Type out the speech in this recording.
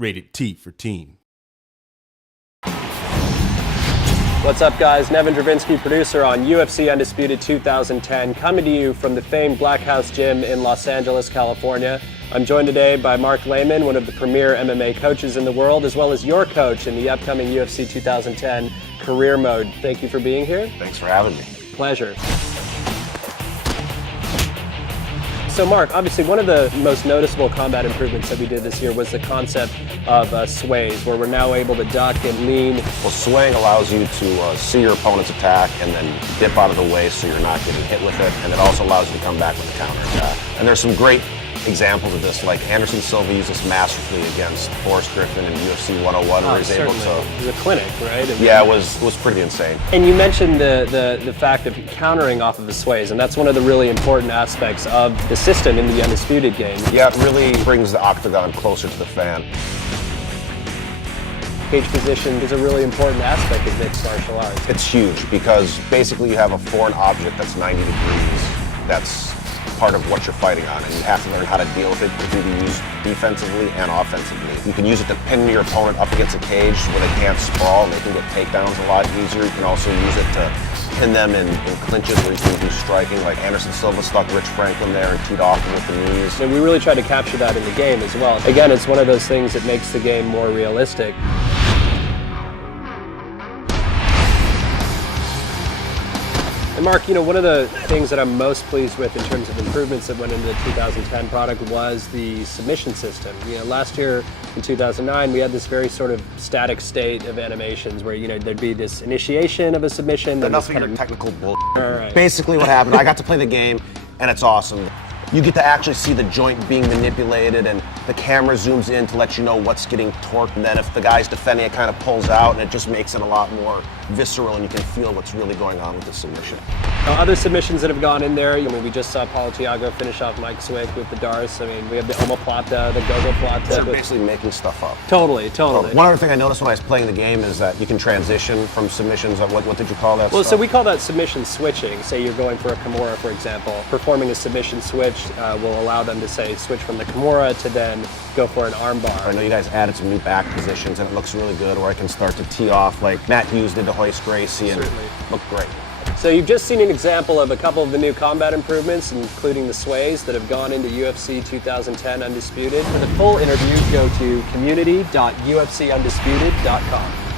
Rated T for teen. What's up, guys? Nevin Dravinsky, producer on UFC Undisputed 2010, coming to you from the famed Black House Gym in Los Angeles, California. I'm joined today by Mark Lehman, one of the premier MMA coaches in the world, as well as your coach in the upcoming UFC 2010 Career Mode. Thank you for being here. Thanks for having me. Pleasure. So Mark, obviously one of the most noticeable combat improvements that we did this year was the concept of sways, where we're now able to duck and lean. Well, swaying allows you to see your opponent's attack and then dip out of the way so you're not getting hit with it, and it also allows you to come back with a counter attack. And there's some great examples of this, like Anderson Silva used this masterfully against Forrest Griffin in UFC 101, where he's able to... It was a clinic, right? Yeah, it was pretty insane. And you mentioned the fact of countering off of the sways, and that's one of the really important aspects of the system in the Undisputed game. Yeah, it really brings the Octagon closer to the fan. Cage position is a really important aspect of mixed martial arts. It's huge because basically you have a foreign object that's 90 degrees that's part of what you're fighting on, and you have to learn how to deal with it. It can be used defensively and offensively. You can use it to pin your opponent up against a cage where they can't sprawl and they can get takedowns a lot easier. You can also use it to pin them in clinches where you can do striking, like Anderson Silva stuck Rich Franklin there and teed off him with the knees. And we really try to capture that in the game as well. Again, it's one of those things that makes the game more realistic. And Mark, you know, one of the things that I'm most pleased with in terms of improvements that went into the 2010 product was the submission system. You know, last year in 2009, we had this very sort of static state of animations where, you know, there'd be this initiation of a submission. Enough of your technical bull. All right. Basically what happened, I got to play the game, and it's awesome. You get to actually see the joint being manipulated, and the camera zooms in to let you know what's getting torqued, and then if the guy's defending, it kind of pulls out, and it just makes it a lot more visceral, and you can feel what's really going on with the submission. Other submissions that have gone in there, I mean, we just saw Paulo Thiago finish off Mike Swick with the Darce. I mean, we have the omoplata, the gogoplata. They're basically making stuff up. Totally. One other thing I noticed when I was playing the game is that you can transition from submissions. What did you call that Well, stuff? so we call that submission switching. Say you're going for a Kimura, for example. Performing a submission switch will allow them to, say, switch from the Kimura to then go for an armbar. I know you guys added some new back positions, and it looks really good, where I can start to tee off like Matt Hughes did to Hoist Gracie, and looked great. So you've just seen an example of a couple of the new combat improvements, including the sways that have gone into UFC 2010 Undisputed. For the full interview, go to community.ufcundisputed.com.